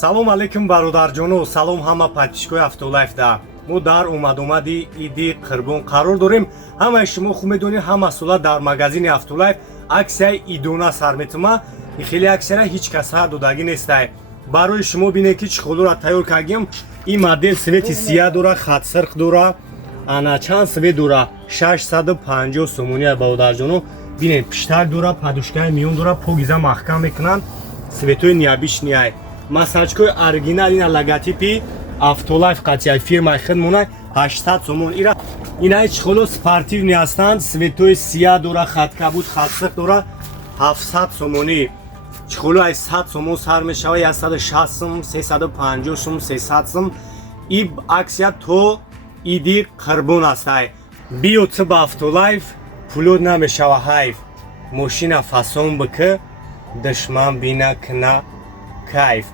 салом алейкум бародарҷону, салом ҳама подписчикои Автолайфда. мо дар омадомади иди қурбон қарор дорем. Ҳамаи шумо хуб медонед, ҳама сола дар магазини Автолайф аксияи идона сар метума. Хеле аксияра ҳеҷ каса додагӣ нестай. Барои шумо бинед ки чӣ холора тайёр кардем. Ин модел свети сия дора, хатсирх дора, ана чанд свет дора, 650 сомония бародарҷону. Бинед пиштак дора, подушкаи миён дора, погиза маҳкам мекунанд. Светои необичнияй. Масачкои оригинал, ина логотипи Автолайф қатъияи фирмаи худмона 800 сомон. Инаи чихоло спортивни ҳастанд. Светои сия дора, хаткабуд, хатсирх дора, 700 сомонӣ. Чихолои 100 сомон сар мешава, 160 сом, 350 сом, 300 сом. Ин аксия то иди қурбон астай. Биё циб Автолайф, пулод намешава ҳайф. Мошина фасон бикӣ, душман бина кина кайф.